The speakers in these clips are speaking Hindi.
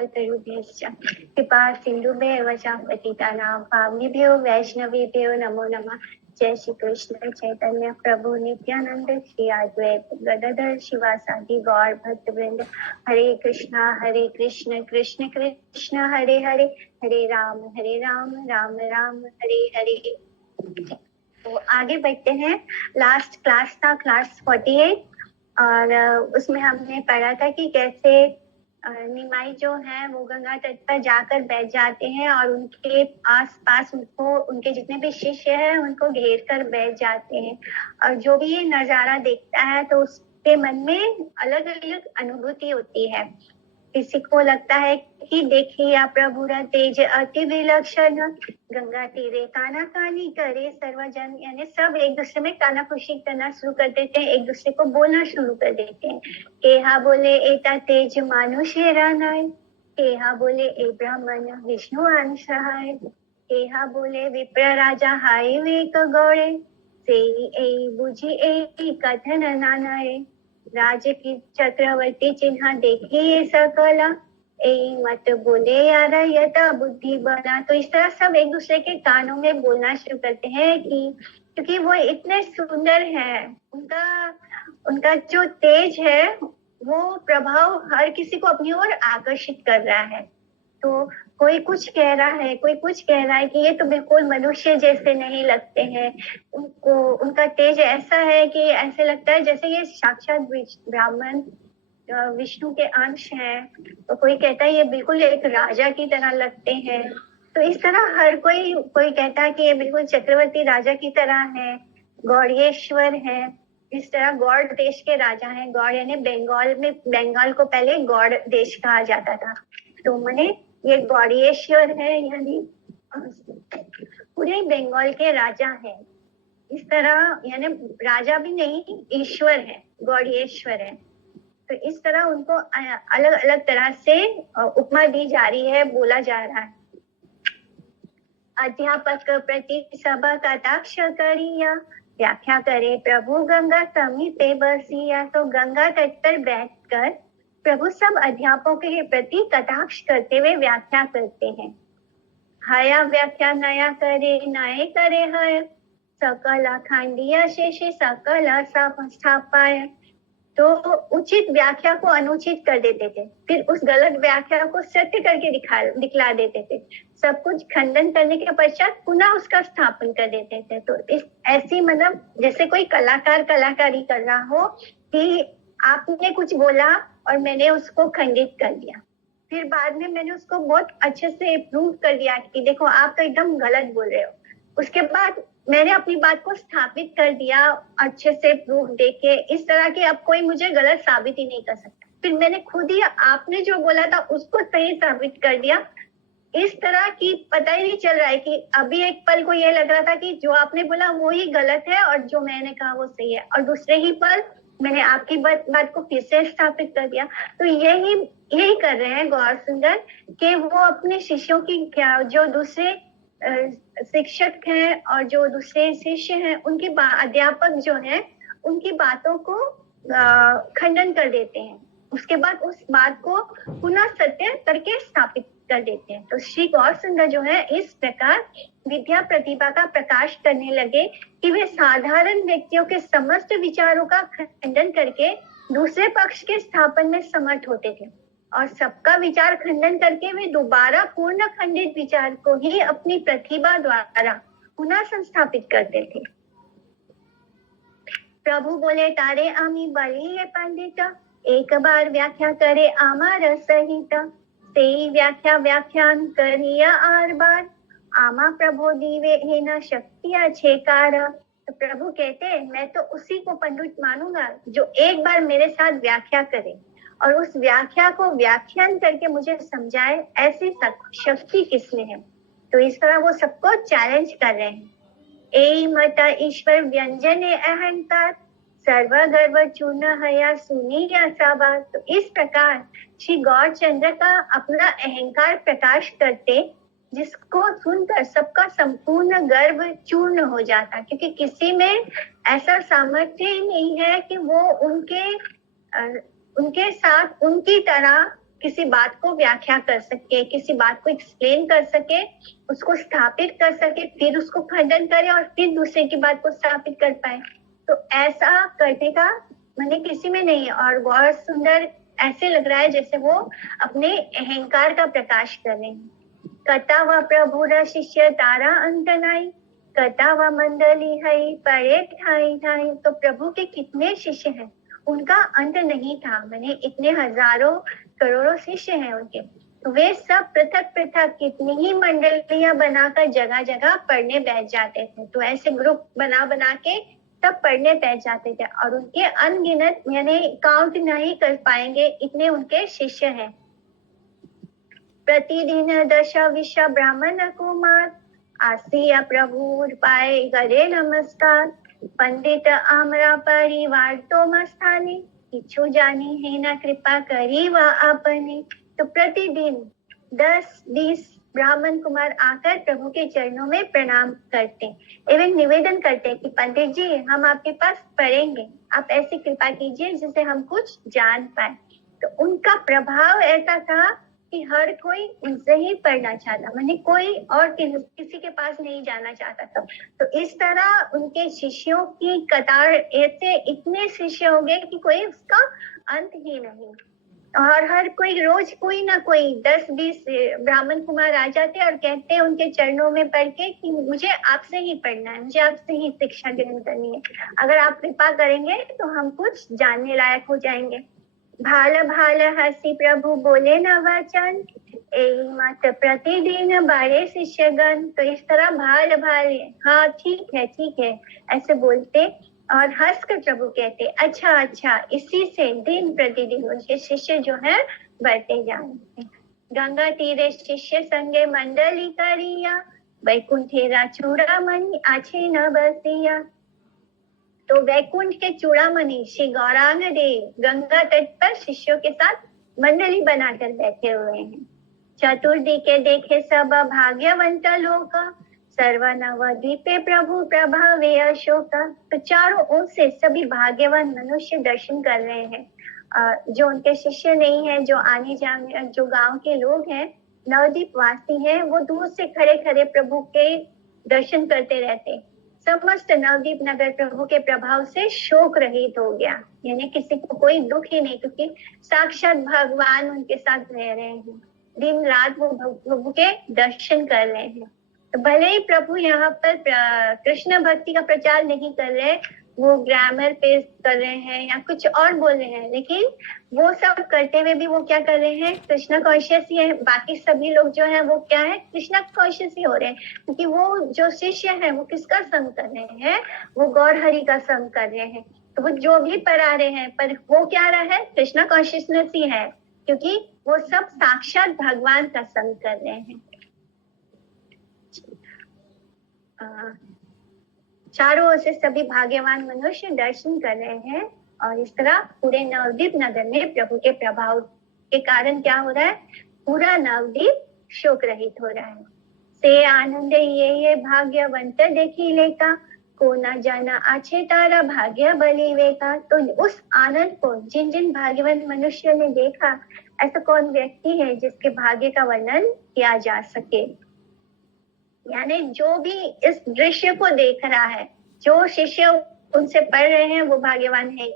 कल्पतरुभ्यश्च कृपा सिन्धुभ्येव च पतितानां पावनेभ्यो वैष्णवेभ्यो नमो नमः। जय श्री कृष्ण चैतन्य प्रभु नित्यानंद श्री अद्वैत गदाधर शिवासादि गौर भक्त वृंद। हरे कृष्ण कृष्ण कृष्ण हरे हरे, हरे राम राम राम हरे हरे। तो आगे बढ़ते हैं। लास्ट क्लास था क्लास 48 और उसमें हमने पढ़ा था कि कैसे निमाई जो है वो गंगा तट पर जाकर बैठ जाते हैं और उनके आसपास उनको उनके जितने भी शिष्य हैं उनको घेर कर बैठ जाते हैं। और जो भी ये नजारा देखता है तो उसके मन में अलग अलग अनुभूति होती है। किसी को लगता है कि देखिए प्रभुरा तेज अति विलक्षण, गंगा तीरे काना कानी करे सर्वजन, यानी सब एक दूसरे में कानाफूसी करना शुरू कर देते हैं, एक दूसरे को बोलना शुरू कर देते हैं। केहा बोले एता तेज मानुषे रानाय, केहा बोले ए ब्राह्मण विष्णु अंशहाय, केहा बोले विप्र राजा हाय वेक गौड़े, से ए बुझी ए कथन नानाए, राज की चक्रवर्ती चिन्ह देखिए सकला, ए मत बोले यार यथा बुद्धि बना। तो इस तरह सब एक दूसरे के कानों में बोलना शुरू करते हैं कि क्योंकि वो इतने सुंदर हैं, उनका जो तेज है वो प्रभाव हर किसी को अपनी ओर आकर्षित कर रहा है। तो कोई कुछ कह रहा है, कोई कुछ कह रहा है कि ये तो बिल्कुल मनुष्य जैसे नहीं लगते हैं, उनका तेज ऐसा है कि ऐसे लगता है जैसे ये साक्षात ब्राह्मण विष्णु के अंश हैं। तो कोई कहता है ये बिल्कुल एक राजा की तरह लगते हैं। तो इस तरह हर कोई कहता है कि ये बिल्कुल चक्रवर्ती राजा की तरह है, गौड़ेश्वर है। इस तरह गौड़ देश के राजा हैं। गौड़ यानी बंगाल को पहले गौड़ देश कहा जाता था। तो माने ये गौड़ेश्वर है, यानी पूरे बंगाल के राजा हैं। इस तरह यानी राजा भी नहीं, ईश्वर है, गौड़ेश्वर है। तो इस तरह उनको अलग अलग तरह से उपमा दी जा रही है, बोला जा रहा है। अध्यापक प्रति सभा कटाक्ष करिया, व्याख्या करे प्रभु गंगा समीपे बसिया। तो गंगा तट पर बैठकर प्रभु सब अध्यापकों के प्रति कटाक्ष करते हुए व्याख्या करते हैं। हया व्याख्या नया करे नए करे हय, सकल खंडिया शेष सकल स्थापाय। तो उचित व्याख्या को अनुचित कर देते थे, फिर उस गलत व्याख्या को सत्य करके दिखला देते थे। सब कुछ खंडन करने के पश्चात पुनः उसका स्थापन कर देते थे। तो इस ऐसी मतलब जैसे कोई कलाकार कलाकारी कर रहा हो कि आपने कुछ बोला और मैंने उसको खंडित कर दिया, फिर बाद में मैंने उसको बहुत अच्छे से प्रूव कर दिया कि देखो आप तो एकदम गलत बोल रहे हो। उसके बाद मैंने अपनी बात को स्थापित कर दिया अच्छे से प्रूफ देके। इस तरह के अब कोई मुझे गलत साबित ही नहीं कर सकता। फिर मैंने खुद ही आपने जो बोला था उसको सही साबित कर दिया। इस तरह की पता ही नहीं चल रहा है कि अभी एक पल को ये लग रहा था कि जो आपने बोला वो ही गलत है और जो मैंने कहा वो सही है, और दूसरे ही पल मैंने आपकी बात को फिर से स्थापित कर दिया। तो यही कर रहे हैं गौर सुंदर कि वो अपने शिष्यों की जो दूसरे शिक्षक हैं और जो दूसरे शिष्य हैं उनके अध्यापक जो हैं उनकी बातों को खंडन कर देते हैं। उसके बाद उस बात को पुनः सत्य करके स्थापित कर देते हैं। तो श्री गौर सुंदर जो है इस प्रकार विद्या प्रतिभा का प्रकाश करने लगे कि वे साधारण व्यक्तियों के समस्त विचारों का खंडन करके दूसरे पक्ष के स्थापन में समर्थ होते थे, और सबका विचार खंडन करके वे दोबारा पूर्ण खंडित विचार को ही अपनी प्रतिभा द्वारा पुनः संस्थापित करते थे। प्रभु बोले तारे आमी बली ये पंडित, एक बार व्याख्या करे आमार सहित, से व्याख्या व्याख्यान करिया आर बार, आमा प्रभु दीवे है न शक्तिया छेकार। तो प्रभु कहते मैं तो उसी को पंडित मानूंगा जो एक बार मेरे साथ व्याख्या करे और उस व्याख्या को व्याख्यान करके मुझे समझाए, ऐसी शक्ति किसमें है। तो इस तरह वो सबको चैलेंज कर रहे हैं। ए मता ईश्वर व्यंजने अहंकार, सर्व गर्व चूर्ण हया सुनी या साबा। तो इस प्रकार श्री गौरचंद्र का अपना अहंकार प्रकाश करते, जिसको सुनकर सबका संपूर्ण गर्व चूर्ण हो जाता, क्योंकि किसी में ऐसा सामर्थ्य ही नहीं है कि वो उनके साथ उनकी तरह किसी बात को व्याख्या कर सके, किसी बात को एक्सप्लेन कर सके, उसको स्थापित कर सके, फिर उसको खंडन करे और फिर दूसरे की बात को स्थापित कर पाए। तो ऐसा करने का मैंने किसी में नहीं है। और बहुत सुंदर ऐसे लग रहा है जैसे वो अपने अहंकार का प्रकाश कर रहे हैं। कथा व प्रभु र शिष्य तारा अंत नाई, कथा व मंडली है परे ठाई ठाई। तो प्रभु के कितने शिष्य हैं, उनका अंत नहीं था। मैंने इतने हजारों करोड़ों शिष्य हैं उनके, तो वे सब पृथक पृथक कितनी ही मंडलियां बनाकर जगह जगह पढ़ने बैठ जाते थे। तो ऐसे ग्रुप बना बना के तब पढ़ने बैठ जाते थे और उनके अनगिनत यानी काउंट नहीं कर पाएंगे इतने उनके शिष्य हैं। प्रतिदिन दश विश ब्राह्मण कुमार, आसिया प्रभु पाए करे नमस्कार। पंडित आमरा परिवार तो मस्तानी, किछु जानी है ना कृपा करी व आपने। तो प्रतिदिन 10-20 ब्राह्मण कुमार आकर प्रभु के चरणों में प्रणाम करते एवं निवेदन करते कि पंडित जी हम आपके पास पढ़ेंगे, आप ऐसी कृपा कीजिए जिससे हम कुछ जान पाए। तो उनका प्रभाव ऐसा था कि हर कोई उनसे ही पढ़ना चाहता, मैंने कोई और किसी के पास नहीं जाना चाहता था। तो इस तरह उनके शिष्यों की कतार ऐसे इतने शिष्य हो गए कि कोई उसका अंत ही नहीं। और हर कोई रोज कोई ना कोई 10-20 ब्राह्मण कुमार आ जाते और कहते हैं उनके चरणों में पढ़ के कि मुझे आपसे ही पढ़ना है, मुझे आपसे ही शिक्षा ग्रहण करनी है, अगर आप कृपा करेंगे तो हम कुछ जानने लायक हो जाएंगे। भाल भाल हसी प्रभु बोले न वचन, यही मत प्रतिदिन बारे शिष्यगण। तो इस तरह भाल भाल हाँ ठीक है ऐसे बोलते और हंसकर प्रभु कहते अच्छा अच्छा। इसी से दिन प्रतिदिन उनके शिष्य जो है बढ़ते जाते। गंगा तीरे शिष्य संगे मंडली करिया, वैकुंठेरा चूड़ामणि आछे न बसिया। तो वैकुंठ के चूड़ामणि श्री गौरांग देव गंगा तट पर शिष्यों के साथ मंडली बनाकर बैठे हुए हैं। चतुर्थी के देखे सब भाग्यवंत लोक, सर्वनव द्वीपे प्रभु प्रभावे अशोक। तो चारों ओर से सभी भाग्यवान मनुष्य दर्शन कर रहे हैं। जो उनके शिष्य नहीं है, जो आने जाने जो गांव के लोग हैं, नवद्वीप वासी हैं, वो दूर से खड़े खड़े प्रभु के दर्शन करते रहते। समस्त नवद्वीप नगर प्रभु के प्रभाव से शोक रहित हो गया, यानी किसी को कोई दुख ही नहीं, क्योंकि साक्षात भगवान उनके साथ रह रहे हैं। दिन रात वो प्रभु के दर्शन कर रहे हैं। तो भले ही प्रभु यहाँ पर कृष्ण भक्ति का प्रचार नहीं कर रहे, वो ग्रामर पेश कर रहे हैं या कुछ और बोल रहे हैं, लेकिन वो सब करते हुए भी वो क्या कर रहे हैं, कृष्ण कॉन्शियस ही है। बाकी सभी लोग जो है वो क्या है, कृष्ण कॉन्शियस ही हो रहे हैं, क्योंकि वो जो शिष्य है वो किसका संग कर रहे हैं, वो गौर हरि का संग कर रहे हैं। तो वो जो भी पढ़ा रहे हैं पर वो क्या रहा है, कृष्ण कॉन्शियसनेस ही है, क्योंकि वो सब साक्षात भगवान का संग कर रहे हैं। चारों ओर से सभी भाग्यवान मनुष्य दर्शन कर रहे हैं और इस तरह पूरे नवद्वीप नगर में प्रभु के प्रभाव के कारण क्या हो रहा है, पूरा नवद्वीप शोक रहित हो रहा है। से आनंद ये भाग्यवंत देखी लेका, को न जाना आछे तारा भाग्य बलि वेका। तो उस आनंद को जिन जिन भाग्यवान मनुष्य ने देखा, ऐसा कौन व्यक्ति है जिसके भाग्य का वर्णन किया जा सके। यानी जो भी इस दृश्य को देख रहा है, जो शिष्य उनसे पढ़ रहे हैं वो भाग्यवान है,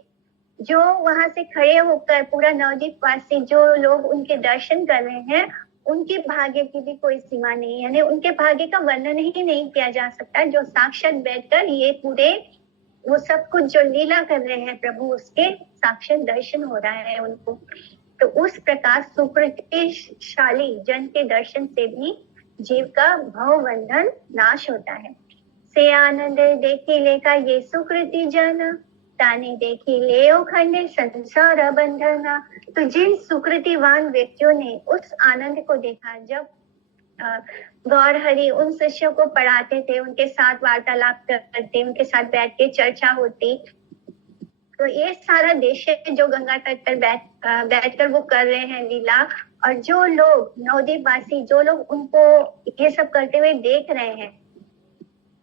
जो वहां से खड़े होकर पूरा नवद्वीप वासी जो लोग उनके दर्शन कर रहे हैं, उनके भाग्य की भी कोई सीमा नहीं, यानी उनके भाग्य का वर्णन ही नहीं किया जा सकता। जो साक्षात बैठकर ये पूरे वो सब कुछ जो लीला कर रहे हैं प्रभु, उसके साक्षात दर्शन हो रहा है उनको। तो उस प्रकार सुकृतिशाली जन के दर्शन से भी जीव का भव बंधन नाश होता है। से आनंद देखी लेका ये सुकृति जन, ताने देखी ले खंडे संसार बंधना। तो जिन सुकृतिवान व्यक्तियों ने उस आनंद को देखा, जब गौर हरि उन शिष्यों को पढ़ाते थे, उनके साथ वार्तालाप करते, उनके साथ बैठ के चर्चा होती, तो ये सारा दृश्य जो गंगा तट पर बैठकर वो कर रहे हैं लीला, और जो लोग नवद्वीप वासी जो लोग उनको ये सब करते हुए देख रहे हैं,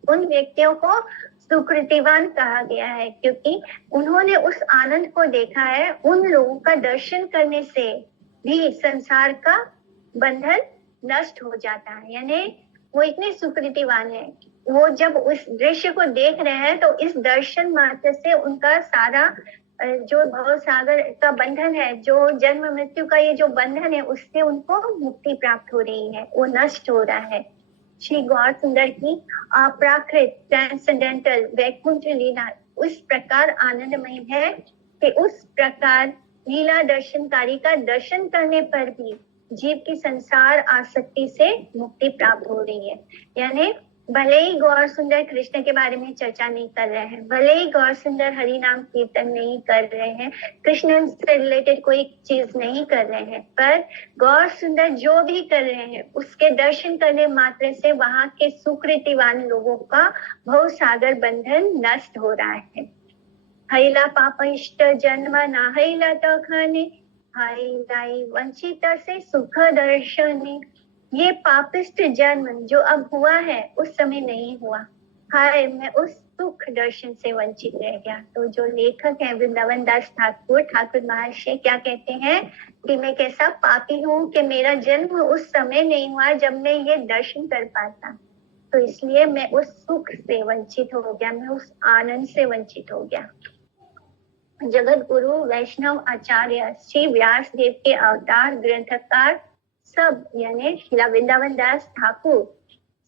उन व्यक्तियों को सुकृतिवान कहा गया है, क्योंकि उन्होंने उस आनंद को देखा है। उन लोगों का दर्शन करने से भी संसार का बंधन नष्ट हो जाता है। यानी वो इतने सुकृतिवान है, वो जब उस दृश्य को देख रहे हैं तो इस दर्शन मात्र से उनका सारा जो भव सागर का बंधन है, जो जन्म मृत्यु का ये जो बंधन है, उससे उनको मुक्ति प्राप्त हो रही है, वो नष्ट हो रहा है। श्री गौर सुंदर की अप्राकृत ट्रांसेंडेंटल वैकुंठ लीला उस प्रकार आनंदमय है कि उस प्रकार लीला दर्शनकारी का दर्शन करने पर भी जीव की संसार आसक्ति से मुक्ति प्राप्त हो रही है। यानी भले ही गौर सुंदर कृष्ण के बारे में चर्चा नहीं कर रहे हैं, भले ही गौर सुंदर हरि नाम कीर्तन नहीं कर रहे हैं, कृष्ण से रिलेटेड कोई चीज नहीं कर रहे हैं, पर गौर सुंदर जो भी कर रहे हैं उसके दर्शन करने मात्र से वहां के सुकृतिवान लोगों का भव सागर बंधन नष्ट हो रहा है। हैला पाप इष्ट जन्म ना हैला तो खाने, हैलाई वंचित से सुख दर्शने। ये पापिष्ट जन्म जो अब हुआ है उस समय नहीं हुआ, हाय मैं उस सुख दर्शन से वंचित रह गया। तो जो लेखक है वृंदावन दास ठाकुर, ठाकुर महाशय क्या कहते हैं कि मैं कैसा पापी हूँ कि मेरा जन्म उस समय नहीं हुआ जब मैं ये दर्शन कर पाता, तो इसलिए मैं उस सुख से वंचित हो गया, मैं उस आनंद से वंचित हो गया। जगत गुरु वैष्णव आचार्य श्री व्यास देव के अवतार ग्रंथकार सब यानी श्री वृंदावन दास ठाकुर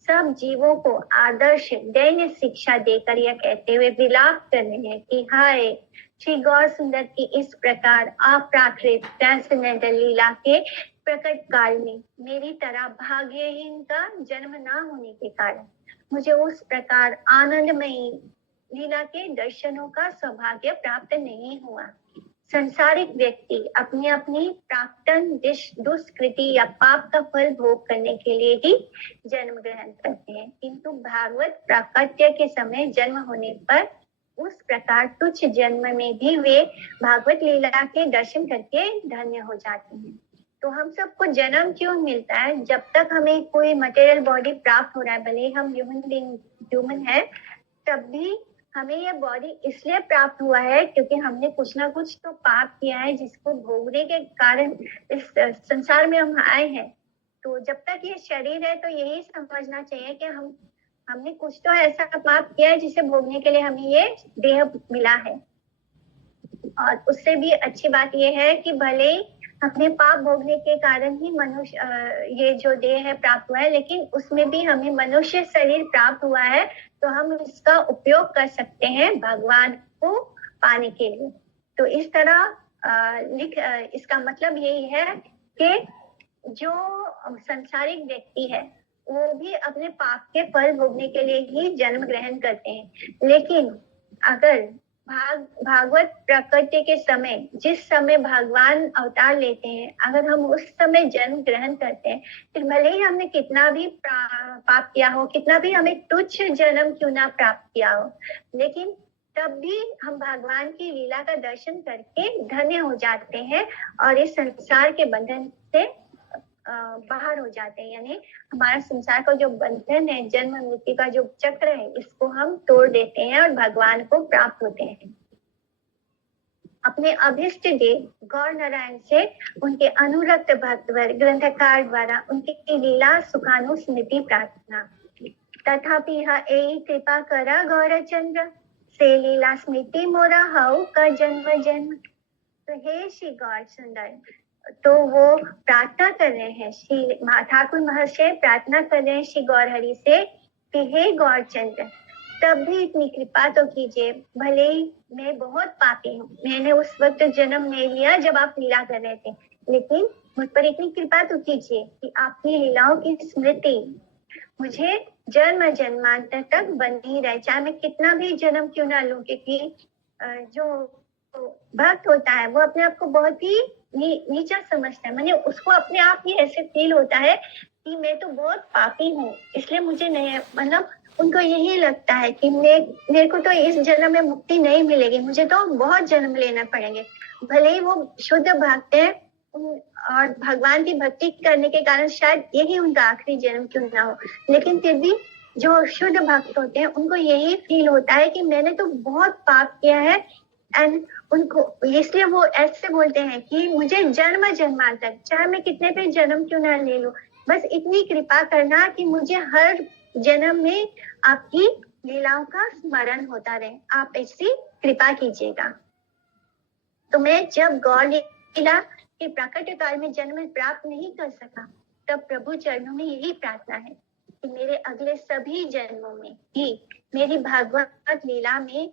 सब जीवों को आदर्श दैन्य शिक्षा देकर यह कहते हुए विलाप कर रहे हैं कि हाय श्री गौर सुंदर की इस प्रकार अप्राकृत ट्रांसेंडेंटल लीला के प्रकट काल में मेरी तरह भाग्यहीन का जन्म ना होने के कारण मुझे उस प्रकार आनंदमयी लीला के दर्शनों का सौभाग्य प्राप्त नहीं हुआ। संसारिक व्यक्ति अपनी अपनी प्राक्तन दुष्कृति या पाप का फल भोग करने के लिए ही जन्म ग्रहण करते हैं, किंतु भागवत प्राकट्य के समय जन्म होने पर उस प्रकार तुच्छ जन्म में भी वे भागवत लीला के दर्शन करके धन्य हो जाते हैं। तो हम सबको जन्म क्यों मिलता है? जब तक हमें कोई मटेरियल बॉडी प्राप्त हो रहा है, भले हम ह्यूमन है, तब भी हमें यह बॉडी इसलिए प्राप्त हुआ है क्योंकि हमने कुछ ना कुछ तो पाप किया है जिसको भोगने के कारण इस संसार में हम आए हैं। तो जब तक ये शरीर है तो यही समझना चाहिए कि हमने कुछ तो ऐसा पाप किया है जिसे भोगने के लिए हमें ये देह मिला है। और उससे भी अच्छी बात यह है कि भले ही अपने पाप भोगने के कारण ही मनुष्य ये जो देह है प्राप्त हुआ है, लेकिन उसमें भी हमें मनुष्य शरीर प्राप्त हुआ है, तो हम इसका उपयोग कर सकते हैं भगवान को पाने के लिए। तो इस तरह इसका मतलब यही है कि जो संसारिक व्यक्ति है वो भी अपने पाप के फल भोगने के लिए ही जन्म ग्रहण करते हैं। लेकिन अगर भागवत प्रकृति के समय जिस समय भगवान अवतार लेते हैं, अगर हम उस समय जन्म ग्रहण करते हैं, फिर भले ही हमने कितना भी पाप किया हो, कितना भी हमें तुच्छ जन्म क्यों ना प्राप्त किया हो, लेकिन तब भी हम भगवान की लीला का दर्शन करके धन्य हो जाते हैं और इस संसार के बंधन से बाहर हो जाते हैं। यानी हमारा संसार का जो बंधन है, जन्म मृत्यु का जो चक्र है, इसको हम तोड़ देते हैं और भगवान को प्राप्त होते हैं। अपने अभिष्ट देव गौर नारायण से उनके अनुरक्त भक्त वर्ग ग्रंथकार द्वारा उनकी लीला सुखानुस्मृति प्रार्थना। तथापि ए कृपा करा गौर चंद्र से लीला स्मृति मोरा हऊ का जन्म जन्म। तो हे श्री गौर सुंदर, तो वो प्रार्थना कर रहे हैं, श्री ठाकुर महाशय प्रार्थना कर रहे हैं श्री गौर हरि से कि हे गौर चंद्र, तब भी इतनी कृपा तो कीजिए, भले ही मैं बहुत पापी हूँ, मैंने उस वक्त जन्म नहीं लिया जब आप लीला कर रहे थे, लेकिन मुझ पर इतनी कृपा तो कीजिए कि आपकी लीलाओं की स्मृति मुझे जन्म जन्मांतर तक बनी रहे, चाहे मैं कितना भी जन्म क्यों ना लूं। क्योंकि जो भक्त होता है वो अपने आप को बहुत ही नीचा समझता है, माने उसको अपने आप ही ऐसे फील होता है कि मैं तो बहुत पापी हूँ, इसलिए मुझे नहीं, मतलब उनको यही लगता है कि मेरे को तो इस जन्म में मुक्ति नहीं मिलेगी, मुझे तो बहुत जन्म लेना पड़ेंगे। भले ही वो शुद्ध भक्त है और भगवान की भक्ति करने के कारण शायद यही उनका आखिरी जन्म क्यों ना हो, लेकिन फिर भी जो शुद्ध भक्त होते हैं उनको यही फील होता है कि मैंने तो बहुत पाप किया है, एंड उनको इसलिए वो ऐसे बोलते हैं कि मुझे जन्म जन्मांतर, चाहे मैं कितने पे जन्म क्यों ना ले लूं, बस इतनी कृपा करना कि मुझे हर जन्म में आपकी लीलाओं का स्मरण होता रहे, आप ऐसी कृपा कीजिएगा। तो मैं जब गौर लीला के प्रकट काल में जन्म प्राप्त नहीं कर सका, तब प्रभु चरणों में यही प्रार्थना है कि मेरे अगले सभी जन्मों में भी मेरी भागवत लीला में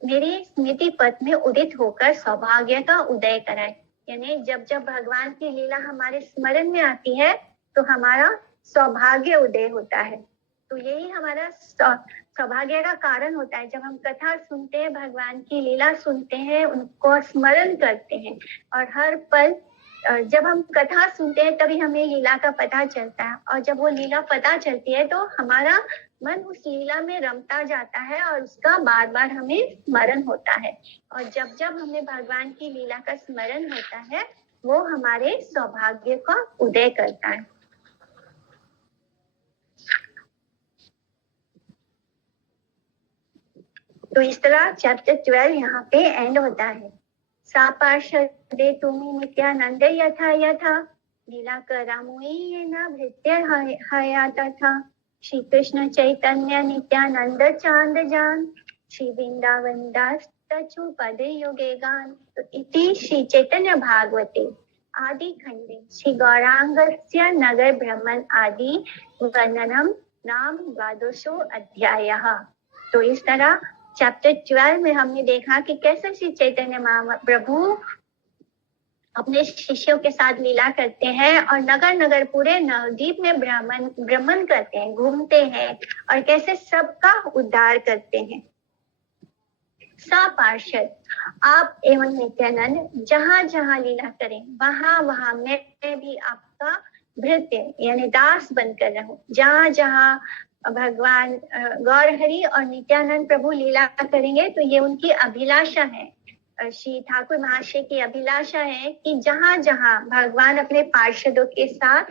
मेरी स्मृति पथ में उदित होकर सौभाग्य का उदय कराए। यानी जब जब भगवान की लीला हमारे स्मरण में आती है तो हमारा सौभाग्य उदय होता है। तो यही हमारा सौभाग्य का कारण होता है। जब हम कथा सुनते हैं, भगवान की लीला सुनते हैं, उनको स्मरण करते हैं, और हर पल जब हम कथा सुनते हैं तभी हमें लीला का पता चलता है, और जब वो लीला पता चलती है तो हमारा मन उस लीला में रमता जाता है और उसका बार बार हमें स्मरण होता है। और जब जब हमें भगवान की लीला का स्मरण होता है, वो हमारे सौभाग्य का उदय करता है। तो इस तरह चैप्टर 12 यहाँ पे एंड होता है। सा पार्षदे तुमी नित्यानंद यथा यथा लीला करामुई न भृत्य हया तथा श्री कृष्ण चैतन्य नित्यानंद चांद जान श्री वृंदावन दास तचु पद योगे गान। तो इति श्री चैतन्य भागवते आदि खंडे श्री गौरांगस्य नगर भ्रमण आदि वर्णनम नाम द्वादशो अध्यायः। तो इस तरह चैप्टर 12 में हमने देखा कि कैसे श्री चैतन्य महाप्रभु अपने शिष्यों के साथ लीला करते हैं और नगर नगर पूरे नवद्वीप में भ्रमण करते हैं, घूमते हैं, और कैसे सबका उद्धार करते हैं। सा पार्षद, आप एवं नित्यानंद जहां जहां लीला करें वहां वहां मैं भी आपका भृत्य यानी दास बनकर रहूं। जहां जहां भगवान गौरहरि और नित्यानंद प्रभु लीला करेंगे तो ये उनकी अभिलाषा है, श्री ठाकुर महाशय की अभिलाषा है कि जहां जहां भगवान अपने पार्षदों के साथ,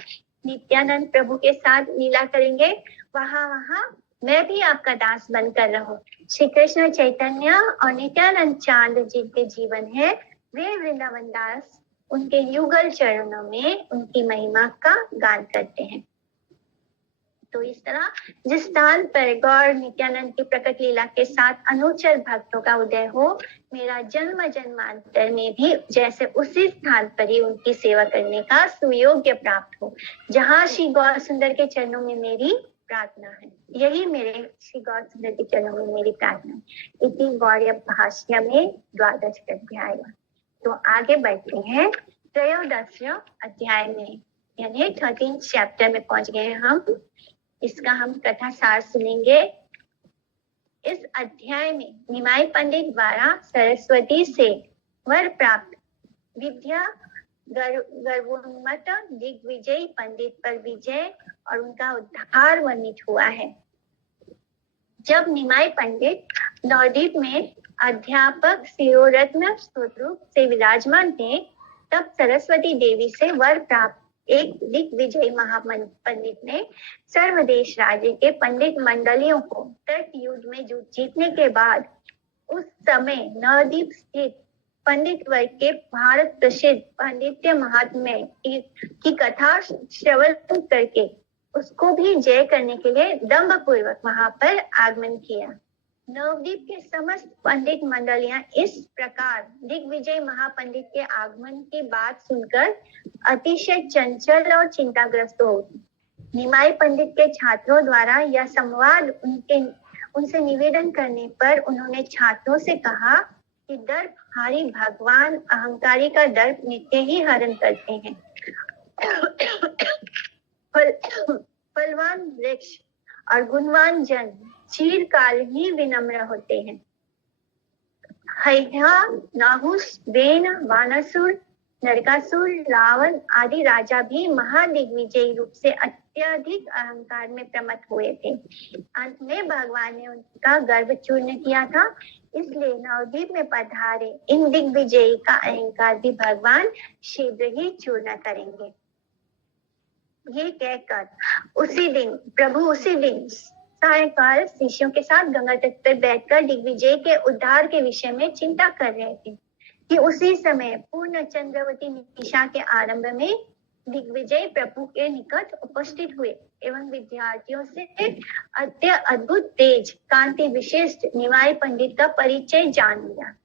नित्यानंद प्रभु के साथ लीला करेंगे वहां वहां मैं भी आपका दास बनकर रहूं। श्री कृष्ण चैतन्य और नित्यानंद चांद जिनके जीवन है, वे वृंदावन दास उनके युगल चरणों में उनकी महिमा का गान करते हैं। तो इस तरह जिस स्थान पर गौर नित्यानंद की प्रकट लीला के साथ अनुचर भक्तों का उदय हो, मेरा जन्म जन्मांतर में भी जैसे उसी स्थान पर ही उनकी सेवा करने का सुयोग्य प्राप्त हो, जहाँ श्री गौर सुंदर के चरणों में मेरी प्रार्थना है। यही मेरे श्री गौर सुंदर के चरणों में मेरी प्रार्थना है। इति गौर्य भाष्य में 12 अध्याय। तो आगे बढ़ते हैं 13 अध्याय में, यानी 13 चैप्टर में पहुंच गए हैं हम। इसका हम कथा सार सुनेंगे। इस अध्याय में निमाई पंडित द्वारा सरस्वती से वर प्राप्त विद्या गर्वोन्मत्त दिग्विजय पंडित पर विजय और उनका उद्धार वर्णित हुआ है। जब निमाई पंडित नवद्वीप में अध्यापक शिरोरत्न स्वरूप से विराजमान थे, तब सरस्वती देवी से वर प्राप्त एक दिग्विजय महापंडित ने सर्वदेश राज्य के पंडित मंडलियों को तर्क युद्ध में जीतने के बाद उस समय नवद्वीप स्थित पंडित वर्ग के भारत प्रसिद्ध पांडित्य महात्म्य की कथा श्रवण करके उसको भी जय करने के लिए दंभ पूर्वक वहां पर आगमन किया। नवद्वीप के समस्त पंडित मंडलियां इस प्रकार दिग्विजय महापंडित के आगमन की बात सुनकर अतिशय चंचल और चिंताग्रस्त हो उठी। निमाई पंडित के छात्रों द्वारा यह संवाद उनसे निवेदन करने पर उन्होंने छात्रों से कहा कि दर्पहारी भगवान अहंकारी का दर्प नित्य ही हरण करते हैं। फलवान वृक्ष और गुणवान जन चिरकाल ही विनम्र होते हैं। हैया, नाहुस, वेन, वानासुर, नरकासुर, रावण आदि राजा भी महादिग्विजयी रूप से अत्यधिक अहंकार में प्रमत्त हुए थे। अंत में भगवान ने उनका गर्व चूर्ण किया था, इसलिए नवद्वीप में पधारे इन दिग्विजयी का अहंकार भी भगवान शीघ्र ही चूर्ण करेंगे। ये कहकर उसी दिन सायंकाल शिष्यों के साथ गंगा तट पर बैठकर दिग्विजय के उद्धार के विषय में चिंता कर रहे थे कि उसी समय पूर्ण चंद्रवती निशा के आरंभ में दिग्विजय प्रभु के निकट उपस्थित हुए एवं विद्यार्थियों से अद्भुत तेज कांति विशिष्ट निमाई पंडित का परिचय जान लिया।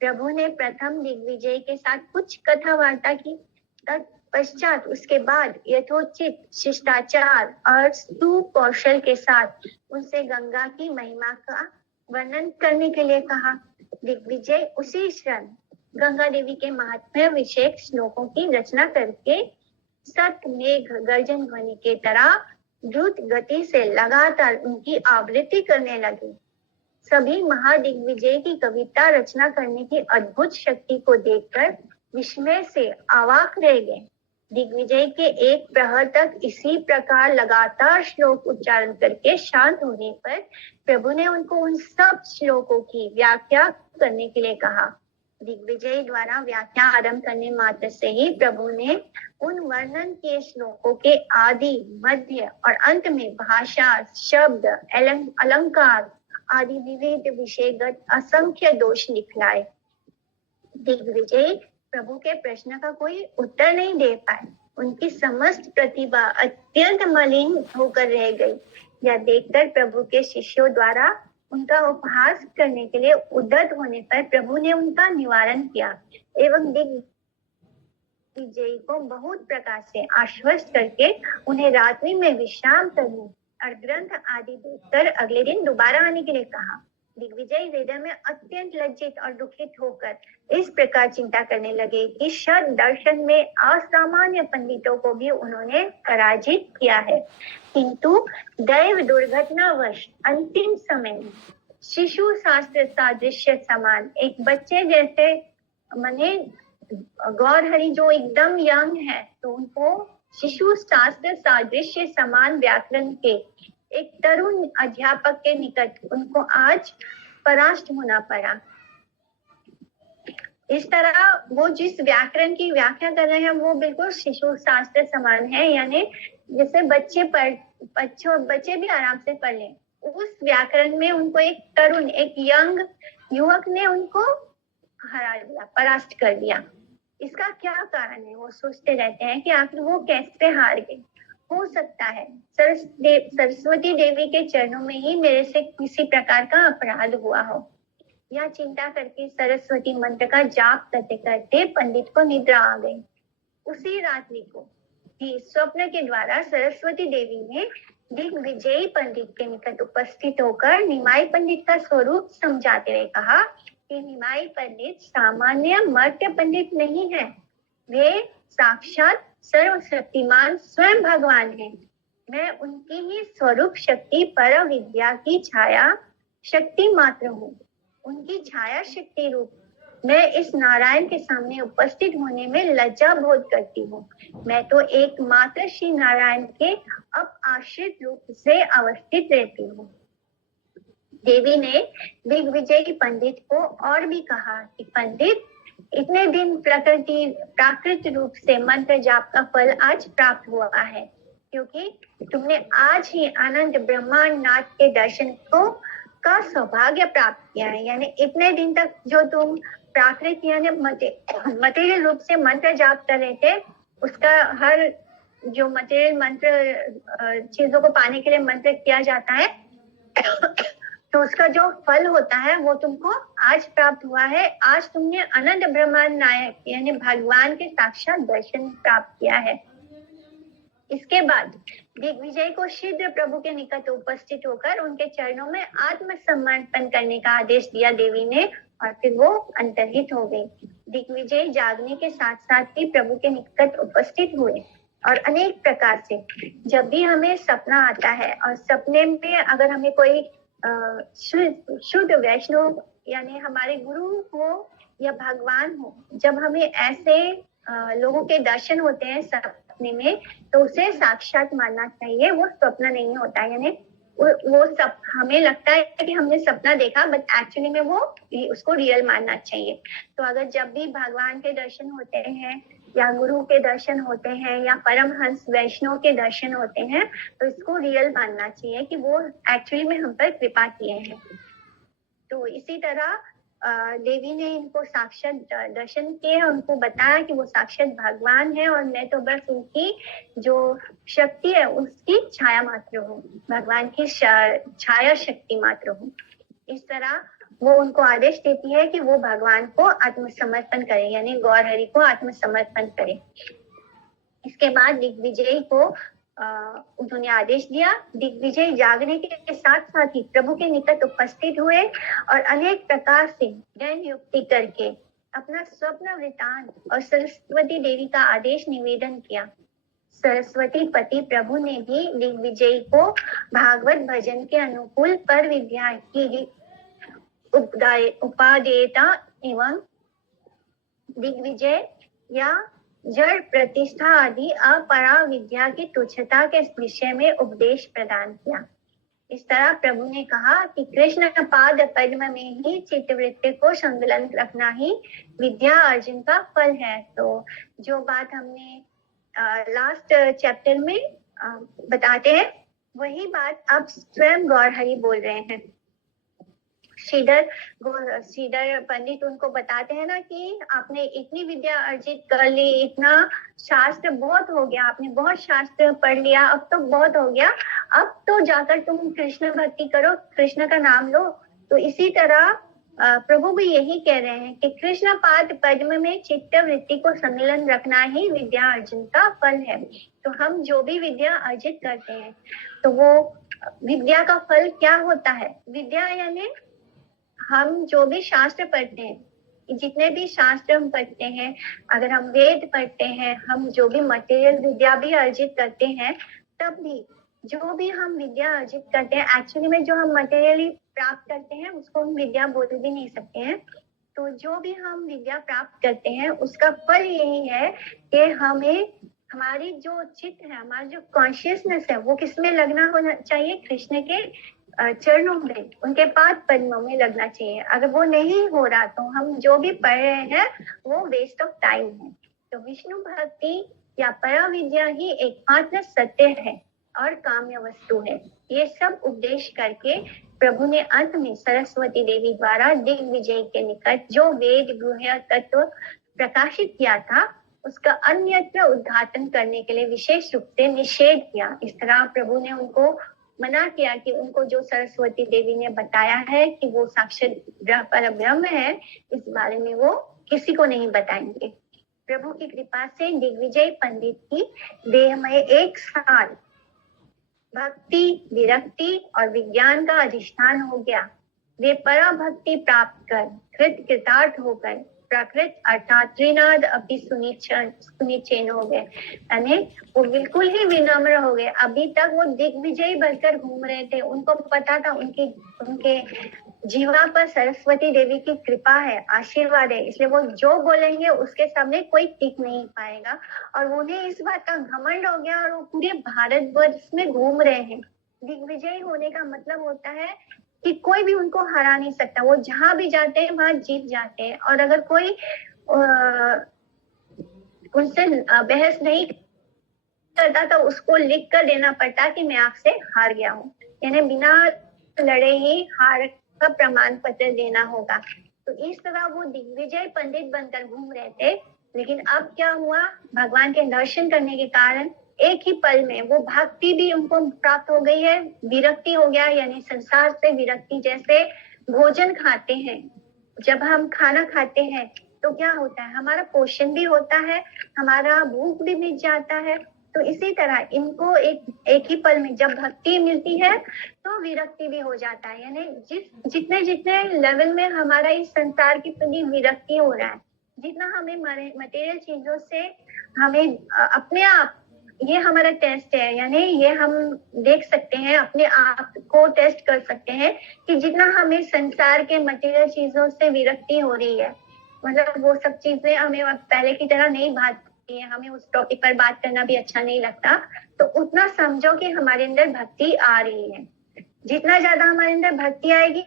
प्रभु ने प्रथम दिग्विजय के साथ कुछ कथा वार्ता की, तत्पश्चात उसके बाद यथोचित शिष्टाचार और सुकौशल के साथ उनसे गंगा की महिमा का वर्णन करने के लिए कहा। दिग्विजय उसी क्षण गंगा देवी के महात्म्य विषयक श्लोकों की रचना करके सत मेघ गर्जन ध्वनि के तरह द्रुत गति से लगातार उनकी आवृत्ति करने लगे। सभी महादिग्विजय की कविता रचना करने की अद्भुत शक्ति को देखकर विस्मय से अवाक रह गए। दिग्विजय के एक प्रहर तक इसी प्रकार लगातार श्लोक उच्चारण करके शांत होने पर प्रभु ने उनको उन सब श्लोकों की व्याख्या करने के लिए कहा। दिग्विजय द्वारा व्याख्या आरंभ करने मात्र से ही प्रभु ने उन वर्णन के श्लोकों के आदि मध्य और अंत में भाषा शब्द अलंकार आदि विविध विषयगत असंख्य दोष निकलाए। दिग्विजय प्रभु के प्रश्न का कोई उत्तर नहीं दे पाए। उनकी समस्त प्रतिभा अत्यंत मलिन होकर रह गई। यह देखकर प्रभु के शिष्यों द्वारा उनका उपहास करने के लिए उद्यत होने पर प्रभु ने उनका निवारण किया एवं दिग्विजय को बहुत प्रकार से आश्वस्त करके उन्हें रात्रि में विश्राम करने और ग्रंथ आदि देखकर अगले दिन दोबारा आने के लिए कहा। दिग्विजय हृदय में अत्यंत लज्जित और दुखित होकर इस प्रकार चिंता करने लगे कि शत दर्शन में असामान्य पंडितों को भी उन्होंने पराजित किया है, किंतु दैव दुर्घटनावश अंतिम समय में शिशु शास्त्र सादृश्य समान एक बच्चे जैसे मने गौरहरि जो एकदम यंग है तो उनको शिशु शास्त्र सादृश्य समान व्याकरण के एक तरुण अध्यापक के निकट उनको आज परास्त होना पड़ा। इस तरह वो जिस व्याकरण की व्याख्या कर रहे हैं वो बिल्कुल शिशु शास्त्र समान है, यानी जैसे बच्चे भी आराम से पढ़ लें, उस व्याकरण में उनको एक तरुण एक यंग युवक ने उनको हरा दिया, परास्त कर दिया। इसका क्या कारण है? वो सोचते रहते हैं कि आखिर वो कैसे हार गए। हो सकता है सरस्वती देवी के चरणों में ही मेरे से किसी प्रकार का अपराध हुआ हो। यह चिंता करके सरस्वती मंत्र का जाप करते करते पंडित को निद्रा आ गई। उसी रात्रि को ही स्वप्न के द्वारा सरस्वती देवी ने दिग्विजयी पंडित के निकट उपस्थित होकर निमाई पंडित का स्वरूप समझाते हुए कहा कि निमाई पंडित सामान्य मर्त्य पंडित नहीं है, वे साक्षात सर्वशक्तिमान स्वयं भगवान है। मैं उनकी ही स्वरूप शक्ति पर विद्या की छाया शक्ति मात्र हूँ। उनकी छाया शक्ति रूप मैं इस नारायण के सामने उपस्थित होने में लज्जा बोध करती हूँ। मैं तो एकमात्र श्री नारायण के अब आश्रित रूप से अवस्थित रहती हूँ। देवी ने दिग्विजय पंडित को और भी कहा कि पंडित, इतने दिन प्राकृत रूप से मंत्र जाप का फल आज प्राप्त हुआ है, क्योंकि तुमने आज ही आनंद ब्रह्मांड नाथ के दर्शन का सौभाग्य प्राप्त किया है। यानी इतने दिन तक जो तुम प्राकृत यानी मटेरियल रूप से मंत्र जाप कर रहे थे, उसका हर जो मटेरियल मंत्र चीजों को पाने के लिए मंत्र किया जाता है तो उसका जो फल होता है वो तुमको आज प्राप्त हुआ है। आज तुमने अनंत ब्रह्मांड नायक यानी भगवान के साक्षात दर्शन प्राप्त किया है। इसके बाद दिग्विजय को शीघ्र प्रभु के निकट उपस्थित होकर उनके चरणों में आत्मसमर्पण करने का आदेश दिया देवी ने, और फिर वो अंतर्हित हो गई। दिग्विजय जागने के साथ साथ ही प्रभु के निकट उपस्थित हुए और अनेक प्रकार से जब भी हमें सपना आता है और सपने में अगर हमें कोई शुद्ध वैष्णव यानी हमारे गुरु हो या भगवान हो, जब हमें ऐसे लोगों के दर्शन होते हैं सपने में तो उसे साक्षात मानना चाहिए, वो स्वप्न नहीं होता। यानी वो सब हमें लगता है कि हमने सपना देखा बट एक्चुअली में वो उसको रियल मानना चाहिए। तो अगर जब भी भगवान के दर्शन होते हैं या गुरु के दर्शन होते हैं या परमहंस वैष्णव के दर्शन होते हैं, तो इसको रियल मानना चाहिए कि वो एक्चुअली में हम पर कृपा किए हैं। तो इसी तरह देवी ने इनको साक्षात दर्शन किए, उनको बताया कि वो साक्षात भगवान है और मैं तो बस उनकी जो शक्ति है उसकी छाया मात्र हूँ, भगवान की छाया शक्ति मात्र हूँ। इस तरह वो उनको आदेश देती है कि वो भगवान को आत्मसमर्पण करें, यानी गौर हरि को आत्मसमर्पण करें। इसके बाद दिग्विजय को उन्होंने आदेश दिया। दिग्विजय जागने के साथ साथ ही प्रभु के निकट उपस्थित हुए और अनेक प्रकार से ज्ञान युक्ति करके अपना स्वप्न वृतांत और सरस्वती देवी का आदेश निवेदन किया। सरस्वती पति प्रभु ने भी दिग्विजय को भागवत भजन के अनुकूल पर विद्या की उपादेयता एवं दिग्विजय या जड़ प्रतिष्ठा आदि अपरा विद्या की तुच्छता के विषय में उपदेश प्रदान किया। इस तरह प्रभु ने कहा कि कृष्ण पाद पद्म में ही चित्तवृत्ति को संलग्न रखना ही विद्या अर्जन का फल है। तो जो बात हमने लास्ट चैप्टर में बताते हैं वही बात अब स्वयं गौर हरि बोल रहे हैं। श्रीधर पंडित उनको बताते हैं ना कि आपने इतनी विद्या अर्जित कर ली, इतना शास्त्र बहुत हो गया, आपने बहुत शास्त्र पढ़ लिया, अब तो बहुत हो गया, अब तो जाकर तुम कृष्ण भक्ति करो, कृष्ण का नाम लो। तो इसी तरह प्रभु भी यही कह रहे हैं कि कृष्ण पाद पद्म में चित्त वृत्ति को सम्मिलन रखना ही विद्या अर्जन का फल है। तो हम जो भी विद्या अर्जित करते हैं तो वो विद्या का फल क्या होता है? विद्या यानी हम जो भी शास्त्र पढ़ते हैं, जितने भी शास्त्र हम पढ़ते हैं, अगर हम वेद पढ़ते हैं, हम जो भी मटेरियल विद्या भी अर्जित करते हैं, तब भी जो भी हम विद्या अर्जित करते हैं, एक्चुअली में जो हम मटेरियली प्राप्त करते हैं उसको हम विद्या बोल भी नहीं सकते हैं। तो जो भी हम विद्या प्राप्त करते हैं उसका फल यही है कि हमें हमारी जो चित्त है, हमारा जो कॉन्शियसनेस है, वो किसमें लगना होना चाहिए? कृष्ण के चरणों में, उनके पाद पद्मों में लगना चाहिए। अगर वो नहीं हो रहा तो हम जो भी पढ़ रहे हैं वो वेस्ट ऑफ टाइम है। तो विष्णु भक्ति या परा विद्या ही एकमात्र सत्य है और काम्य वस्तु है। ये सब उपदेश करके प्रभु ने अंत में सरस्वती देवी द्वारा दिग्विजय के निकट जो वेद गुह्य तत्व प्रकाशित किया था उसका अन्यत्र उद्घाटन करने के लिए विशेष रूप से निषेध किया। इस तरह प्रभु ने उनको मना किया कि उनको जो सरस्वती देवी ने बताया है कि वो साक्षात परब्रह्म है, इस बारे में वो किसी को नहीं बताएंगे। प्रभु की कृपा से दिग्विजय पंडित की देह में एक साल भक्ति, विरक्ति और विज्ञान का अधिष्ठान हो गया। वे परा भक्ति प्राप्त कर कृतार्थ होकर प्राकृत अर्थात त्रिनाद अपनी सुनिश्चैन हो गए, यानी वो बिल्कुल ही विनम्र हो गए। अभी तक वो दिग्विजयी बनकर घूम रहे थे, उनको पता था उनके जीवा पर सरस्वती देवी की कृपा है, आशीर्वाद है, इसलिए वो जो बोलेंगे उसके सामने कोई टिक नहीं पाएगा। और उन्हें इस बात का घमंड हो गया और वो पूरे भारतवर्ष में घूम रहे हैं। दिग्विजयी होने का मतलब होता है कि कोई भी उनको हरा नहीं सकता, वो जहां भी जाते हैं वहां जीत जाते हैं। और अगर कोई उनसे बहस नहीं करता तो उसको लिख कर देना पड़ता कि मैं आपसे हार गया हूँ, यानी बिना लड़े ही हार का प्रमाण पत्र देना होगा। तो इस तरह वो दिग्विजय पंडित बनकर घूम रहे थे। लेकिन अब क्या हुआ? भगवान के दर्शन करने के कारण एक ही पल में वो भक्ति भी उनको प्राप्त हो गई है, विरक्ति हो गया, यानी संसार से विरक्ति। जैसे भोजन खाते हैं, जब हम खाना खाते हैं तो क्या होता है? हमारा पोषण भी होता है, हमारा भूख भी मिट जाता है। तो इसी तरह इनको एक ही पल में जब भक्ति मिलती है तो विरक्ति भी हो जाता है, यानी जितने जितने लेवल में हमारा इस संसार की प्रति विरक्ति हो रहा है, जितना हमें मटेरियल चीजों से हमें अपने आप, ये हमारा टेस्ट है, यानी ये हम देख सकते हैं, अपने आप को टेस्ट कर सकते हैं कि जितना हमें संसार के मटेरियल चीजों से विरक्ति हो रही है, मतलब वो सब चीजें हमें पहले की तरह नहीं भाती है, हमें उस टॉपिक पर बात करना भी अच्छा नहीं लगता, तो उतना समझो कि हमारे अंदर भक्ति आ रही है। जितना ज्यादा हमारे अंदर भक्ति आएगी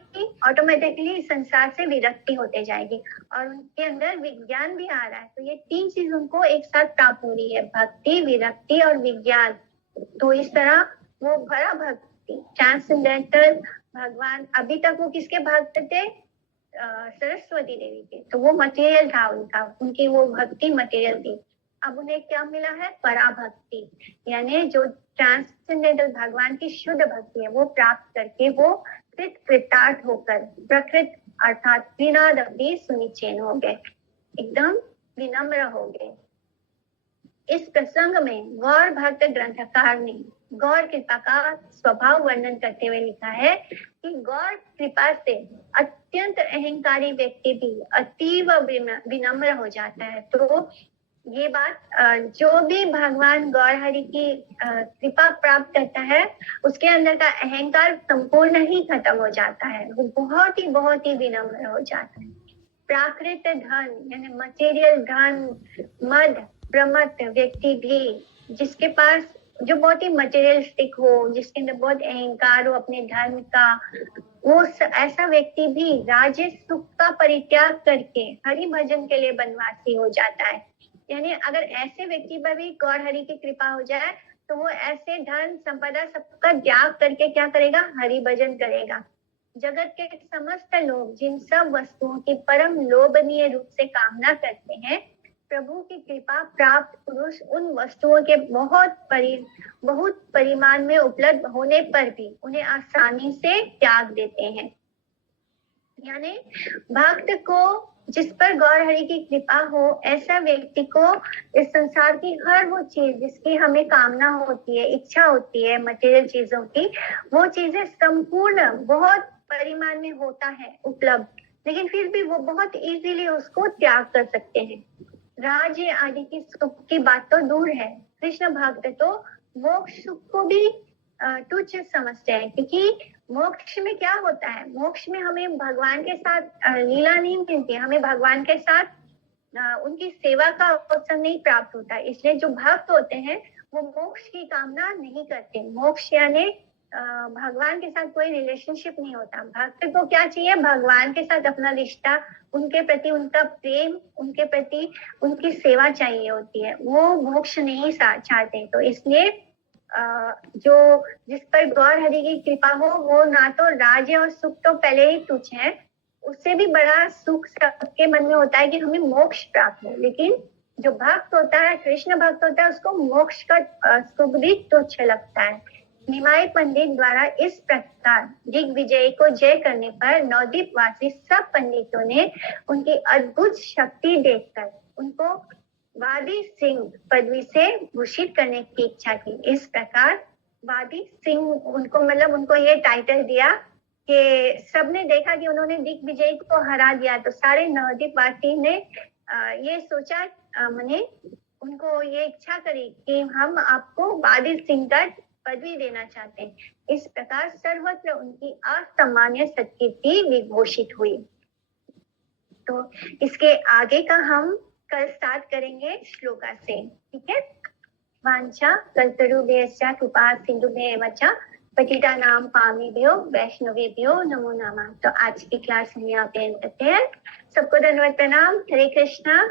ऑटोमेटिकली संसार से विरक्ति होते जाएगी, और उनके अंदर विज्ञान भी आ रहा है। तो ये 3 चीज उनको एक साथ प्राप्त हो रही है, भक्ति, विरक्ति और विज्ञान। तो इस तरह वो भरा भक्ति, ट्रांससेंडेंटल भगवान, अभी तक वो किसके भक्त थे? सरस्वती देवी के। तो वो मटेरियल था उनका, उनकी वो भक्ति मटेरियल थी। अब उन्हें क्या मिला है? पराभक्ति, यानी जो ट्रांससेंडेंटल भगवान की शुद्ध भक्ति है वो प्राप्त करके वो कृतार्थ होकर प्रकृत अर्थात त्रिनादपि सुनिचेन हो गए, एकदम विनम्र हो गए। इस प्रसंग में गौर भक्त ग्रंथकार ने गौर कृपा का स्वभाव वर्णन करते हुए लिखा है कि गौर कृपा से अत्यंत अहंकारी व्यक्ति भी अतीव विनम्र हो जाता है। तो ये बात जो भी भगवान गौर हरि की कृपा प्राप्त करता है उसके अंदर का अहंकार संपूर्ण ही खत्म हो जाता है, वो बहुत ही विनम्र हो जाता है। प्राकृत धन यानी मटेरियल धन, मद प्रमत व्यक्ति भी जिसके पास जो बहुत ही मटेरियलिस्टिक हो, जिसके अंदर बहुत अहंकार हो अपने धर्म का, वो ऐसा व्यक्ति भी राज्य सुख का परित्याग करके हरि भजन के लिए बनवासी हो जाता है। यानी अगर ऐसे व्यक्ति पर भी गौर हरि की कृपा हो जाए तो वो ऐसे धन संपदा सबका त्याग करके क्या करेगा? हरि भजन करेगा। जगत के समस्त लोग जिन सब वस्तुओं की परम लोभनीय रूप से कामना करते हैं, प्रभु की कृपा प्राप्त पुरुष उन वस्तुओं के बहुत परिमाण में उपलब्ध होने पर भी उन्हें आसानी से त्याग देते हैं। यानी भक्त को जिस पर गौर हरि की कृपा हो, ऐसा व्यक्ति को इस संसार की हर वो चीज जिसकी हमें कामना होती है, इच्छा होती है मटेरियल चीजों की, वो चीजें संपूर्ण बहुत परिमाण में होता है उपलब्ध, लेकिन फिर भी वो बहुत इजीली उसको त्याग कर सकते हैं। राज्य आदि की सुख की बात तो दूर है, कृष्ण भक्त तो मोक्ष सुख को भी तुच्छ समझते हैं, क्योंकि मोक्ष में क्या होता है? मोक्ष में हमें भगवान के साथ लीला नहीं मिलती, हमें भगवान के साथ उनकी सेवा का अवसर नहीं प्राप्त होता। इसलिए जो भक्त होते हैं वो मोक्ष की कामना नहीं करते। मोक्ष यानी भगवान के साथ कोई रिलेशनशिप नहीं होता। भक्त को क्या चाहिए? भगवान के साथ अपना रिश्ता, उनके प्रति उनका प्रेम, उनके प्रति उनकी सेवा चाहिए होती है, वो मोक्ष नहीं चाहते। तो इसलिए जो जिस पर गौर हरि की कृपा हो वो ना तो राज्य और सुख तो पहले ही तुच्छ है, उससे भी बड़ा सुख सबके मन में होता है कि हमें मोक्ष प्राप्त हो। लेकिन जो भक्त होता है, कृष्ण भक्त होता है, उसको मोक्ष का सुख भी तुच्छ लगता है। निमाई पंडित द्वारा इस प्रकार दिग्विजय को जय करने पर नवद्वीप वासी सब पंडितों ने उनकी अद्भुत शक्ति देखकर उनको वादी सिंह पदवी से भूषित करने की इच्छा की। इस प्रकार वादी सिंह उनको ये टाइटल दिया कि सबने देखा कि उन्होंने दिग्विजय को हरा दिया, तो सारे नवद्वीप वासी ने ये सोचा, मैंने उनको ये इच्छा करी कि हम आपको वादी सिंह का पदवी देना चाहते हैं। इस प्रकार सर्वत्र उनकी असामान्य सत्कीर्ति विघोषित हुई। तो इसके आगे का हम कल स्टार्ट करेंगे श्लोका से, ठीक है। वांछा कल्पतरुभ्यश्च कृपा सिंधुभ्येव च पतितानां पावनेभ्यो वैष्णवेभ्यो नमो नमः। तो आज की क्लास हम यहाँ पे एंड करते हैं। सबको धन्यवाद, प्रणाम, हरे कृष्णा।